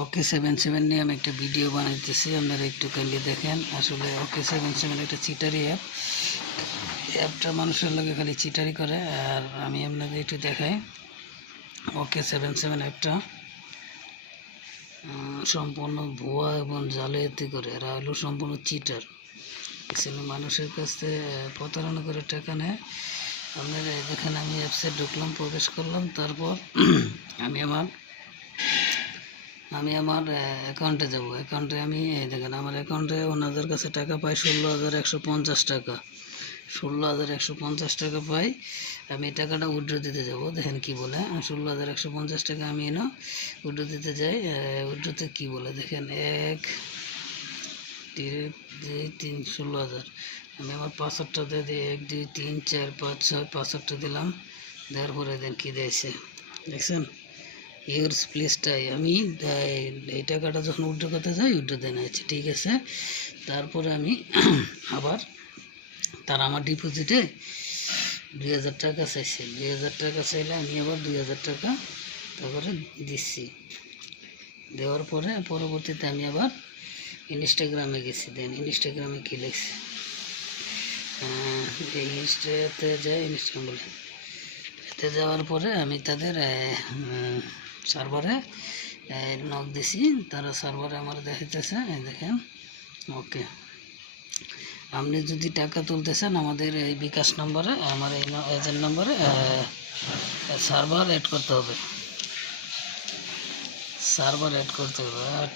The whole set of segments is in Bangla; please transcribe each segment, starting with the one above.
OK77 নিয়ে আমি একটা ভিডিও বানাইতেছি, আপনারা একটু কাইন্ডলি দেখেন। আসলে OK77 একটা চিটারি অ্যাপটা মানুষের লগে খালি চিটারি করে। আর আমি আপনাদের একটু দেখাই। OK77 অ্যাপটা সম্পূর্ণ ভুয়া এবং জালিয়াতি করে। এরা হলো সম্পূর্ণ চিটার। অ্যাকচুয়ালি মানুষের কাছ থেকে প্রতারণা করে টাকা নেয়। আপনারা দেখেন, আমি অ্যাপসে ঢুকলাম, প্রবেশ করলাম, তারপর আমি আমার অ্যাকাউন্টে যাব। অ্যাকাউন্টে আমি দেখেন, আমার অ্যাকাউন্টে ওনাদের কাছে টাকা পাই 16,150 টাকা। 16,150 টাকা পাই। আমি টাকাটা উইথড্র দিতে যাব। দেখেন কি বলে, 16,150 টাকা আমি উইথড্র দিতে যাই। উইথড্রতে কি বলে দেখেন, 1 2 3 16,000। আমি আমার পাসওয়ার্ডটা দিয়ে দিই, 1 2 3 4 5 6 পাসওয়ার্ডটা দিলাম। দেওয়ার পরে দেন কি দিয়েছে দেখছেন, ইউরস প্লেসটাই আমি এই টাকাটা যখন উইথড্র করতে যাই উইথড্র দেন আছে, ঠিক আছে। তারপরে আমি আবার তারা আমার ডিপোজিটে 2,000 টাকা চাইছে। 2,000 টাকা চাইলে আমি আবার 2,000 টাকা তারপরে দিচ্ছি। দেওয়ার পরে পরবর্তীতে আমি আবার ইনস্টাগ্রামে গেছি। দেন ইনস্টাগ্রামে কী লিখছি, এই ইনস্টাতে যাই, ইনস্টাগ্রাম বলে এতে যাওয়ার পরে আমি তাদের সার্ভারে নক দিছি। তারা সার্ভারে আমার দেখাইতেছে, দেখেন। ওকে, আপনি যদি টাকা তুলতেছেন আমাদের এই বিকাশ নম্বরে, আমার এই এজেন্ট নম্বরে সার্ভার অ্যাড করতে হবে।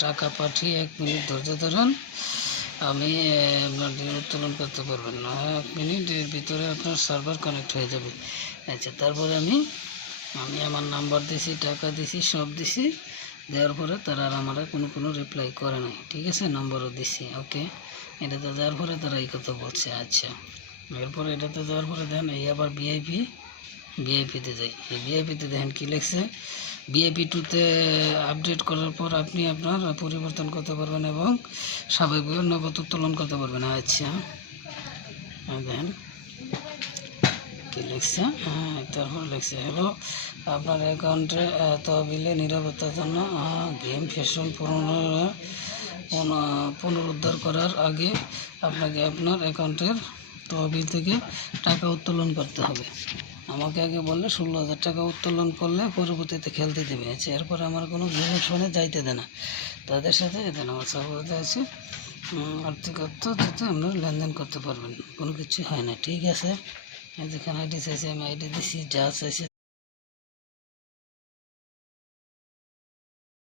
টাকা পাঠিয়ে 1 মিনিট ধৈর্য ধরুন, আমি আপনার উত্তোলন করতে পারবেন না। 1 মিনিটের ভিতরে আপনার সার্ভার কানেক্ট হয়ে যাবে। আচ্ছা, তারপরে আমি আমার নাম্বার দিছি, টাকা দিছি, সব দিছি। দেওয়ার পরে তারা আর আমার কোনো রিপ্লাই করে নাই, ঠিক আছে। নম্বরও দিছি। ওকে, এটাতে যাওয়ার পরে তারা এই কথা বলছে। আচ্ছা, এরপরে এটাতে যাওয়ার পরে দেখেন, এই আবার ভিআইপিতে যাই। এই ভিআইপিতে দেখেন কী লিখছে, ভিআইপি 2তে আপডেট করার পর আপনি আপনার পরিবর্তন করতে পারবেন এবং স্বাভাবিকভাবে নগদ উত্তোলন করতে পারবেন। আচ্ছা, দেখেন কি লিখছে। তারপর লিখছে, হ্যালো, আপনার অ্যাকাউন্টে তহবিলে নিরাপত্তার জন্য গেম ফ্যাশন পুনরুদ্ধার করার আগে আপনাকে আপনার অ্যাকাউন্টের তহবিল থেকে টাকা উত্তোলন করতে হবে। আমাকে আগে বললে 16,000 টাকা উত্তোলন করলে পরবর্তীতে খেলতে দেবে। আছে, এরপরে আমার কোনো গেমের ফোনে যাইতে দেয় না। তাদের সাথে এদের আমার সার্ভারে আছে আর্থিক যাতে আপনারা লেনদেন করতে পারবেন, কোনো কিছু হয় না, ঠিক আছে। যেখানে আইডি চাইছে আমি আইডি দিছি, যা চাইছে